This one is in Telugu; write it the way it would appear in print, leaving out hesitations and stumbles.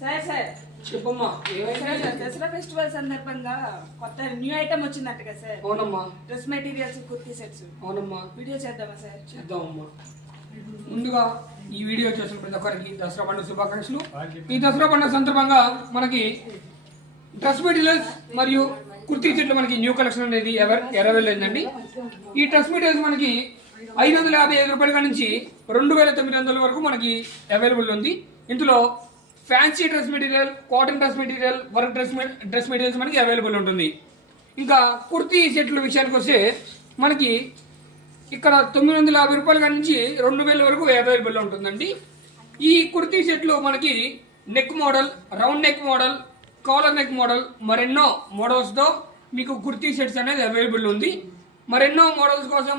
సార్ సార్ చెప్పమ్మా. దసరా ఫెస్టివల్ సందర్భంగా కొత్త న్యూ ఐటమ్ వచ్చిందంట కదా సార్. అవునమ్మా. Dress materials, kurti sets. అవునమ్మా. వీడియో చేద్దామా సార్? చేద్దామమ్మా. ముందుగా ఈ వీడియో చూసిన ప్రతి ఒక్కరికి దసరా పండుగ శుభాకాంక్షలు. ఈ దసరా పండుగ సందర్భంగా మనకి డ్రెస్ మెటీరియల్స్ మరియు కుర్తీ సెట్లు మనకి న్యూ కలెక్షన్ అనేది అవైలబుల్ అయిందండి. ఈ డ్రెస్ మెటీరియల్స్ మనకి 555 రూపాయల నుంచి 2900 వరకు మనకి అవైలబుల్ ఉంది. ఇందులో fancy dress material, cotton dress material, work dress materials మనకి అవైలబుల్ ఉంటుంది. ఇంకా కుర్తీ సెట్ల విషయానికి వస్తే మనకి ఇక్కడ 950 రూపాయల నుంచి 2000 వరకు అవైలబుల్ ఉంటుందండి. ఈ కుర్తీ సెట్లు మనకి neck model, round neck model, collar neck model, మరెన్నో మోడల్స్తో మీకు కుర్తీ సెట్స్ అనేది అవైలబుల్ ఉంది. మరెన్నో మోడల్స్ కోసం